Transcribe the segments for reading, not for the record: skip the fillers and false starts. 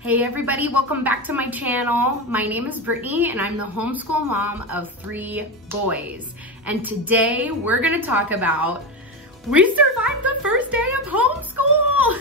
Hey everybody, welcome back to my channel. My name is Brittany and I'm the homeschool mom of 3 boys. And today we're gonna talk about, we survived the first day of homeschool!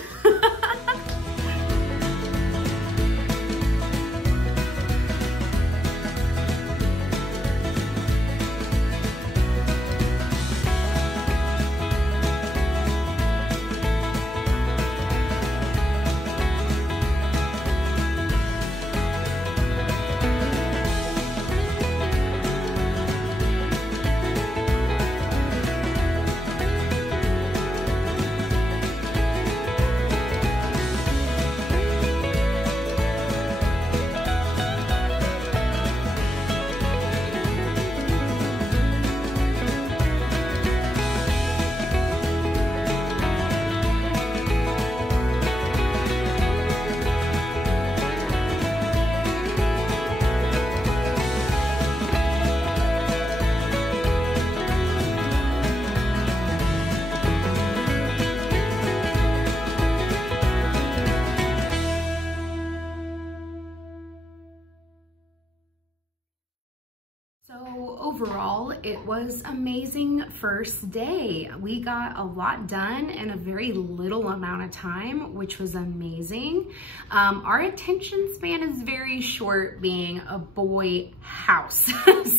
So overall, it was amazing first day. We got a lot done in a very little amount of time, which was amazing. Our attention span is very short being a boy house.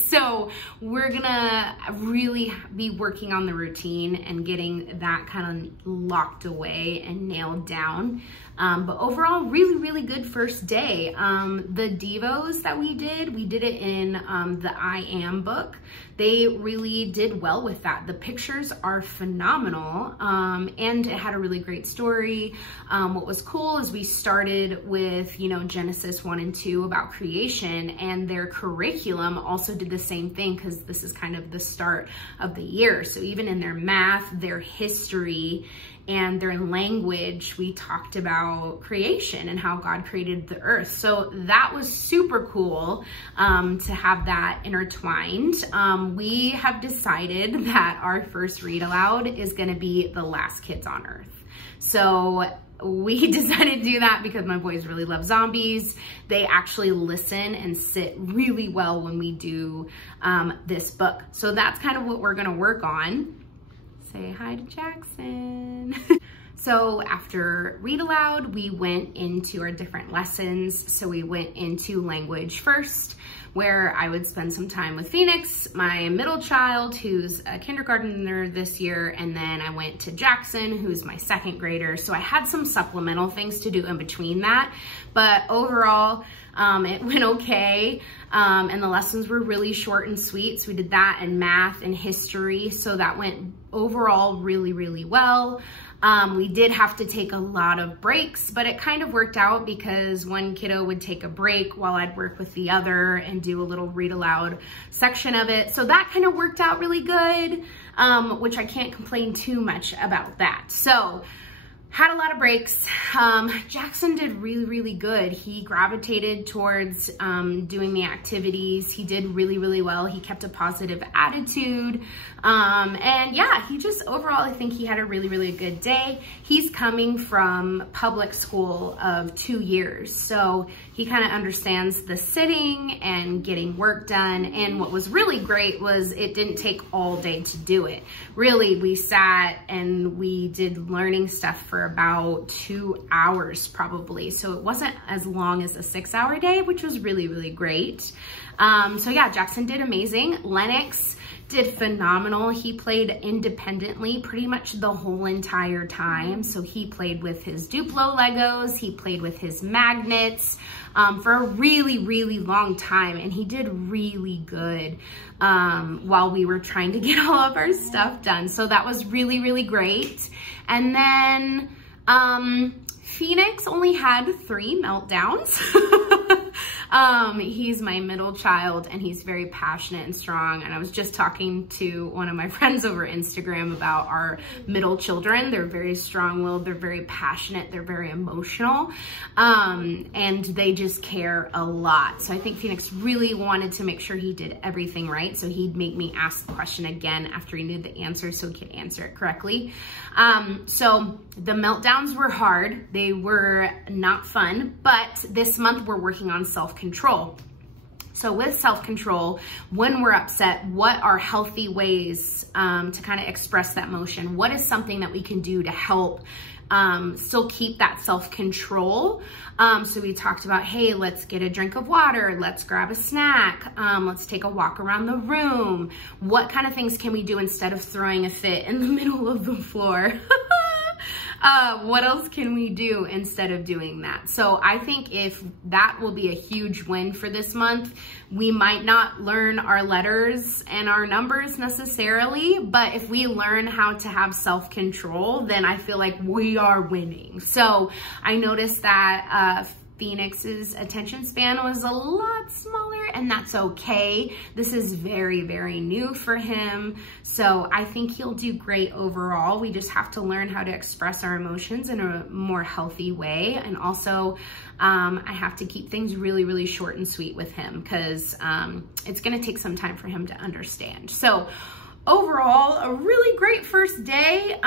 So we're gonna really be working on the routine and getting that kind of locked away and nailed down. But overall, really good first day. The Devos that we did it in the I Am book. They really did well with that. The pictures are phenomenal, and it had a really great story. What was cool is we started with, Genesis 1 and 2 about creation, and their curriculum also did the same thing because this is kind of the start of the year. So even in their math, their history, and their language, we talked about creation and how God created the earth. So that was super cool to have that intertwined. We have decided that our first read aloud is gonna be The Last Kids on Earth. So we decided to do that because my boys really love zombies. They actually listen and sit really well when we do this book. So that's kind of what we're gonna work on. Say hi to Jackson. So after read aloud, we went into our different lessons. So we went into language first, where I would spend some time with Phoenix, my middle child, who's a kindergartner this year, and then I went to Jackson, who's my 2nd grader. So I had some supplemental things to do in between that, but overall, it went okay. And the lessons were really short and sweet. So we did that and math and history. So that went overall really well. We did have to take a lot of breaks, but it kind of worked out because one kiddo would take a break while I'd work with the other and do a little read aloud section of it. So that kind of worked out really good, which I can't complain too much about that. So had a lot of breaks. Jackson did really good. He gravitated towards doing the activities. He did really well. He kept a positive attitude. And yeah, he just overall, I think he had a really good day. He's coming from public school of 2 years. So he kind of understands the sitting and getting work done. And what was really great was it didn't take all day to do it. Really, we sat and we did learning stuff for about 2 hours probably. So it wasn't as long as a 6-hour day, which was really great. So yeah, Jackson did amazing. Lennox did phenomenal. He played independently pretty much the whole entire time. So he played with his Duplo Legos, he played with his magnets for a really long time, and he did really good while we were trying to get all of our stuff done. So that was really great. And then Phoenix only had 3 meltdowns. He's my middle child, and he's very passionate and strong. And I was just talking to one of my friends over Instagram about our middle children. They're very strong-willed, they're very passionate, they're very emotional, and they just care a lot. So I think Phoenix really wanted to make sure he did everything right. So he'd make me ask the question again after he knew the answer so he could answer it correctly. So the meltdowns were hard. They were not fun, but this month we're working on self-control. So with self-control, when we're upset, what are healthy ways to kind of express that emotion? What is something that we can do to help still keep that self-control? So we talked about, hey, let's get a drink of water, let's grab a snack, let's take a walk around the room. What kind of things can we do instead of throwing a fit in the middle of the floor? What else can we do instead of doing that? So I think if that will be a huge win for this month. We might not learn our letters and our numbers necessarily, but if we learn how to have self-control, then I feel like we are winning. So I noticed that Phoenix's attention span was a lot smaller, and that's okay. This is very, very new for him. So I think he'll do great overall. We just have to learn how to express our emotions in a more healthy way. And also, I have to keep things really, really short and sweet with him because it's gonna take some time for him to understand. So overall, a really great first day.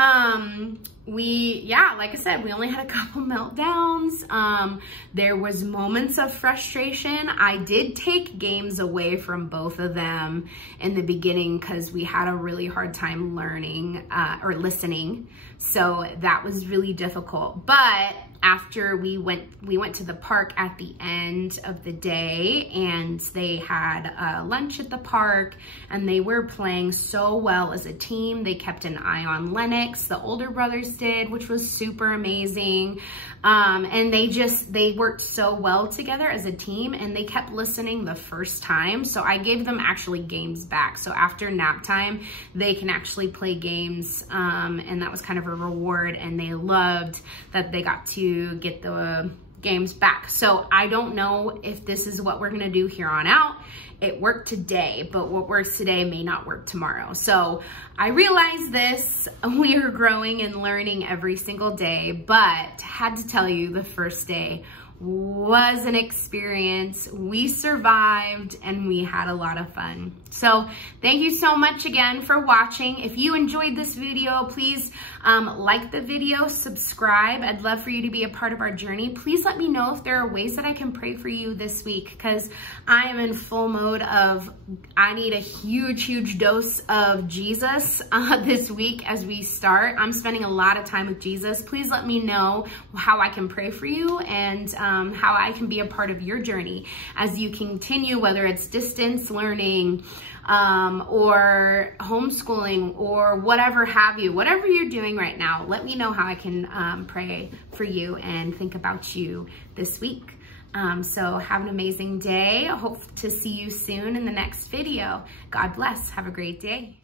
Like I said, we only had a couple meltdowns. There was moments of frustration. I did take games away from both of them in the beginning because we had a really hard time learning or listening. So that was really difficult. But after we went to the park at the end of the day, and they had lunch at the park, and they were playing so well as a team. They kept an eye on Lennox, the older brothers did, which was super amazing. And they worked so well together as a team, and they kept listening the first time. So I gave them actually games back. So after nap time, they can actually play games, and that was kind of a reward, and they loved that they got to get the games back. So I don't know if this is what we're gonna do here on out. It worked today, but what works today may not work tomorrow. So I realize this, we are growing and learning every single day, but had to tell you, the first day was an experience. We survived and we had a lot of fun. So thank you so much again for watching. If you enjoyed this video, please like the video, subscribe. I'd love for you to be a part of our journey. Please let me know if there are ways that I can pray for you this week, because I am in full mode of, I need a huge, huge dose of Jesus this week as we start. I'm spending a lot of time with Jesus. Please let me know how I can pray for you and how I can be a part of your journey as you continue, whether it's distance learning, or homeschooling, or whatever have you, whatever you're doing right now. Let me know how I can pray for you and think about you this week. So have an amazing day. I hope to see you soon in the next video. God bless. Have a great day.